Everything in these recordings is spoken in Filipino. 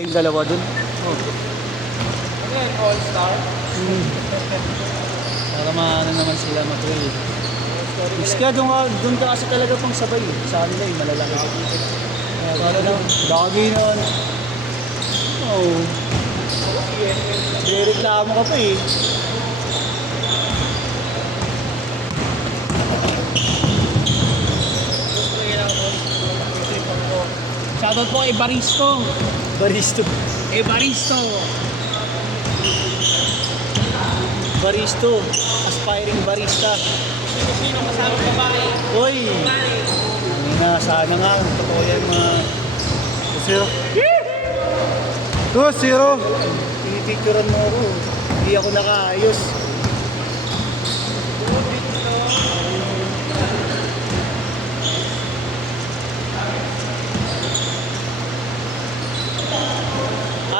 Yung dalawa dun. Oh. Ano yan? All-star? Para maano naman sila mag-pray. Kaya doon ka kasi talaga pang sabay. Sa kanila eh, malalaki. Para lang, bagay naman. Oh. Reklamo ka pa eh. Shoutout po kay Baristo. Baristo. Baristo. Baristo. Aspiring barista. Sino kasama babae? Uy! Sana nga, totoo yan mga... 2-0. Pinipicturean mo ako. Hindi ako nakaayos.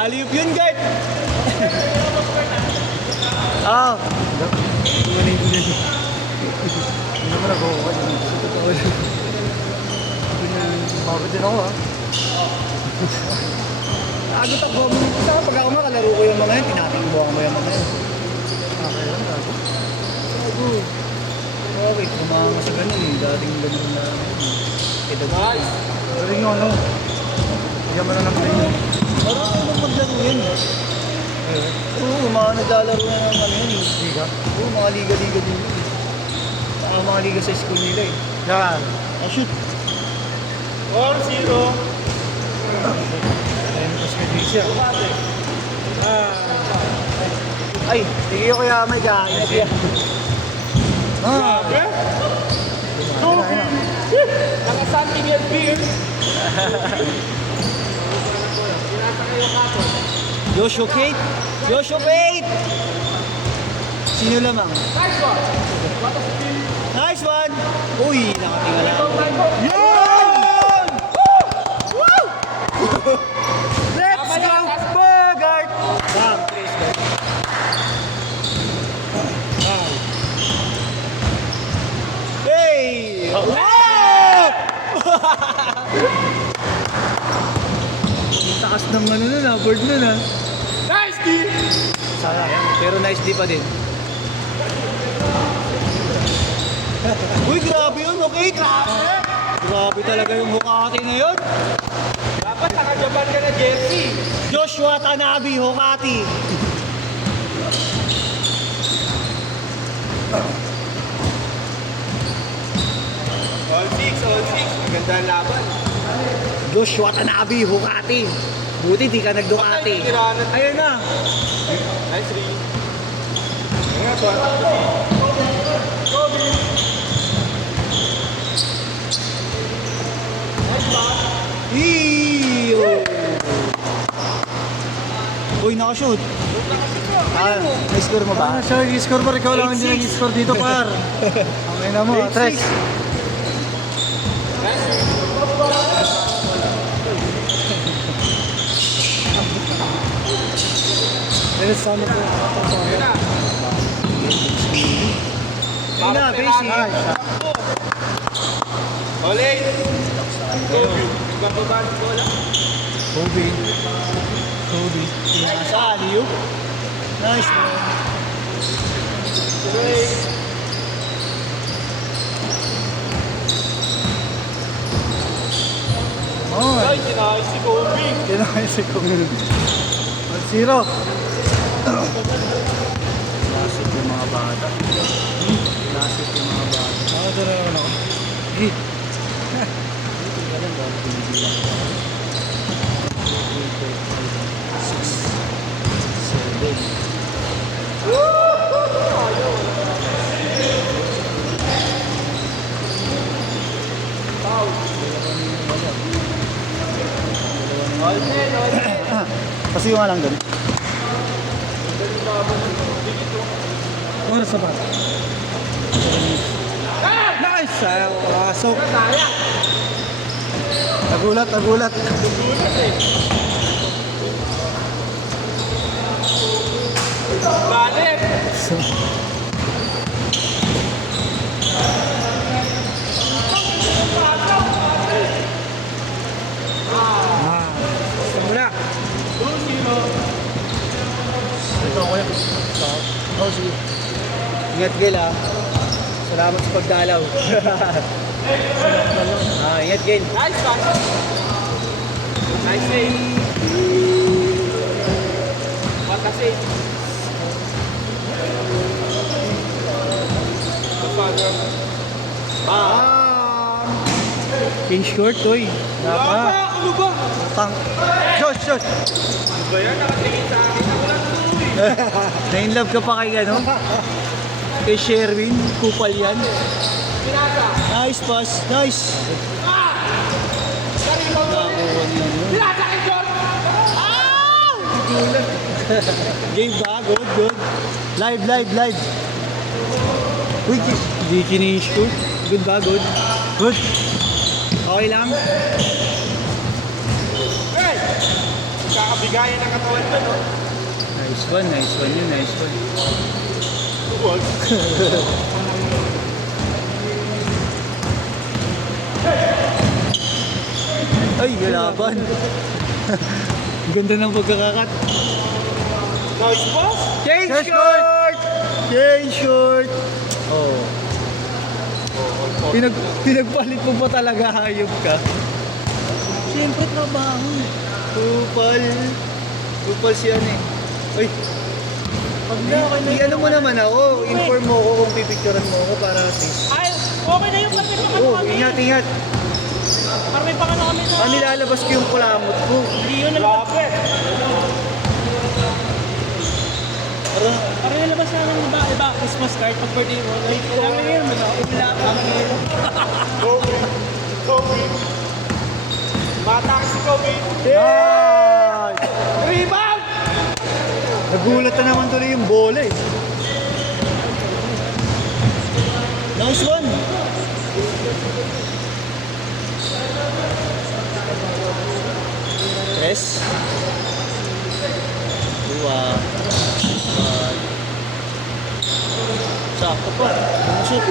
Aliyup yun, guard! Ah! Hindi naman ako. Totoo yan. Pagod din ako Agad ako. Saka pag ako makalaro ko yung mga yan, tinatingbuhan mo yung mga yan. Okay lang gago. Gago. Okay, kumama sa ganun eh. Dating ganun na... Pedagay. Pero yung ano, bigyan mo na ng play yun. Parang ano maglaro yan. Oo, mga naglalaro na ng ano yan eh. Liga. Oo, mga liga-liga din yun. Saka mga liga sa school nila eh. Yan. Oh, shoot. 4-0. Ayun ko si Kadisha. Ay, sige ko kaya may kain. Ah! Nakasanti niya beer. Joshua Kate! Joshua Kate! Sino lamang? Nice one. Nice one! Uy, nakatingala. Yan! Woo! Let's go, Bogart! Bam, please, guys. Hey! Wow! Ang takas ng ano nun ah, board nun ah. Nice deal. Sayang, pero nice di pa din. Uy, grabe yun, okay? Grabe talaga yung Hokati na yun. Dapat naka-Japan ka na jersey. Joshua Tanabe, Hokati. All 6, all 6. Maganda ang laban. Joshua Tanabe, Hokati. Buti di ka nag-Ducati. Ayun na. Nice ring. Nga po. Iyo! Uy, nakashoot. Na-score mo ba? Siya nag-score pa, ikaw lang hindi 8-6. nag-score dito par. Okay na mo, 8-6. Tres. Ayun, sama ko. Yun na. Ayun na, basic. Olay. Kobe. Nagbababa ng bola. Kobe. Kobe. Nasa Aliyu. Nice man. Olay. Oh, Ay, kinakain si Kobe. kinahin si Kobe. 1-0. Classic yung mga bata. Classic yung mga bata. Ako doon na naman ako. Hit. All 10, all 10. Kasi yung lang doon. Oras sa bata. Nice! Pasok. Sayang. Nagulat, nagulat. Nagulat eh. Balik. Simula. Oh, sige. Ingat, Gil, ha. Salamat sa pagdalaw. Ingat, Gil. Nice one. Nice save. What a save. Change short, oy. Ano ba? Tang. Shoot. Ano ba yan? Nakatingin sa akin. Na-inlove ka pa kay ano? Kay Sherwin, kupal yan. Nice pass, nice. Nakakuha niya yun. Game ba? Good. Live. Uy, hindi kinish ko. Good ba? Good. Okay lang. Hey! Kakabigayan ng katawan ba, no? Nice one yun. Huwag. Ay, galaban. Ganda ng pagkakakat. Nice pass. Change short! Oh. Pinagpalit mo pa talaga, hayop ka. Siyempre trabaho. Kupal si ano eh. Uy. I-ano mo naman ako, inform mo ako kung pipicturean mo ako para at least. Ay, okay na yung kasi pang Oh, kami. ingat. Para may pang kami na. Nilalabas ko yung kulamot ko. Hindi yun nalabas. Para nalabas namin iba, Christmas card pag birthday mo. Like, kailangan yun, mag-uula ka kami. Kobe. Matake si Kobe. Nice! Rebound! Nagulat na naman tuloy yung bola eh. Nice one! Tres. Dua. Empat. Sakto pa. Shoot.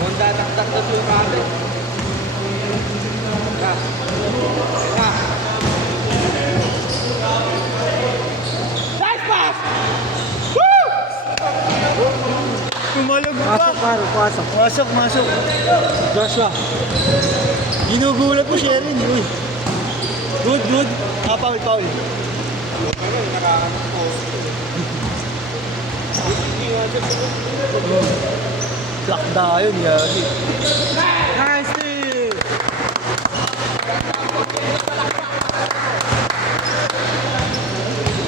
Kung tataktak na po kami. Nice pass! Woo! Kumalog pa! Pasok. Joshua. Ginugulat mo, Sherin. Uy. Good. Foul. Black dayon, yagi. Nice steal!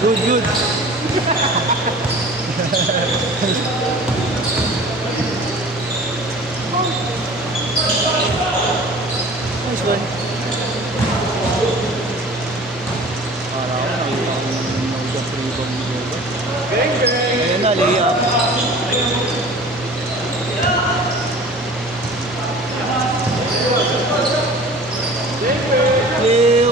Good. Nice one. Para ako nakita ko yung mag-up rebound ni Boba. Ayan na, layup. Lew.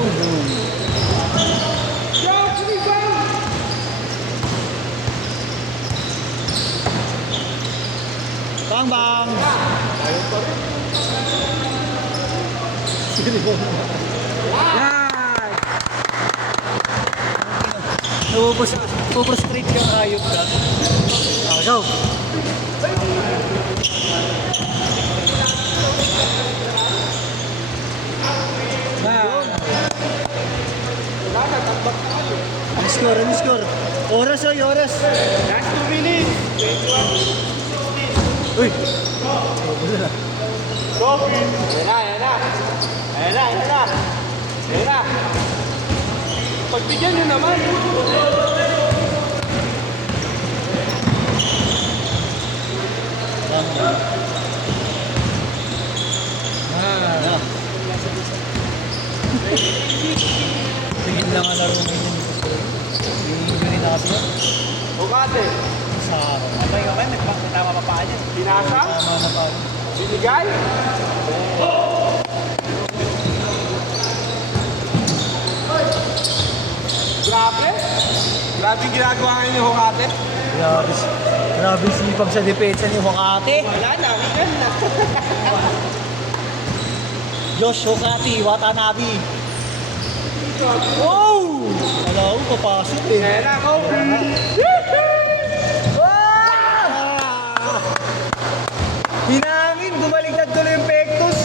Bang! Pupustrate kang ayot ka. Go! Ano score? Oras. Last 2 minutes. 21. Uy! Kobe. Ayan na. Pagbigyan nyo naman. kasi yun. Bukate. Sa araw. Okay, may tama pa paa niya. Pinasa. Tama na pa. Binigay. Grabe. Grabe yung ginagawa ngayon yung Hokate. Grabe. Grabe sipag sa depensa ni Hokate. Wala na, weekend na. Josh Hokate, Watanabe. Oh! Wala ko, papasok eh. Kaya na, go. Hinangin, gumaligtad tuloy yung pectus.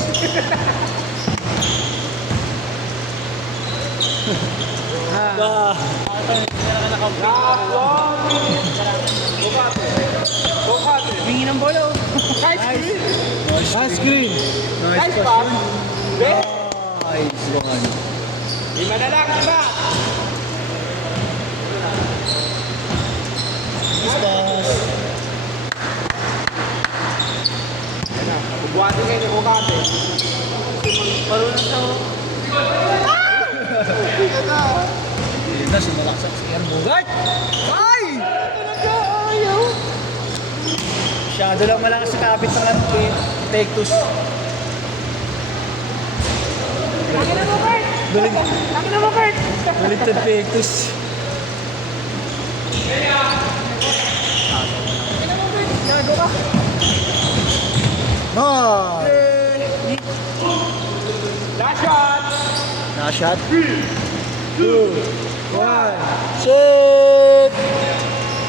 Ah. Bukate. Hingi ng bola. Nice. Nice screen. Nice pass. Ben. Nice one. Lima na lang, lima. Nice pass. Bubuhatin ngayon yung Hokate. Marunong siya. Yun na, sumalaksak si Air Bogart. Ay! Masyado lang malakas sa kapit ng ano, pectus. Laki na mo, Kurt! Laki na mo, Kurt! Baligtad pectus. Gago ka! Nice! Last shot. Na shot. 3, 2, 1. Set!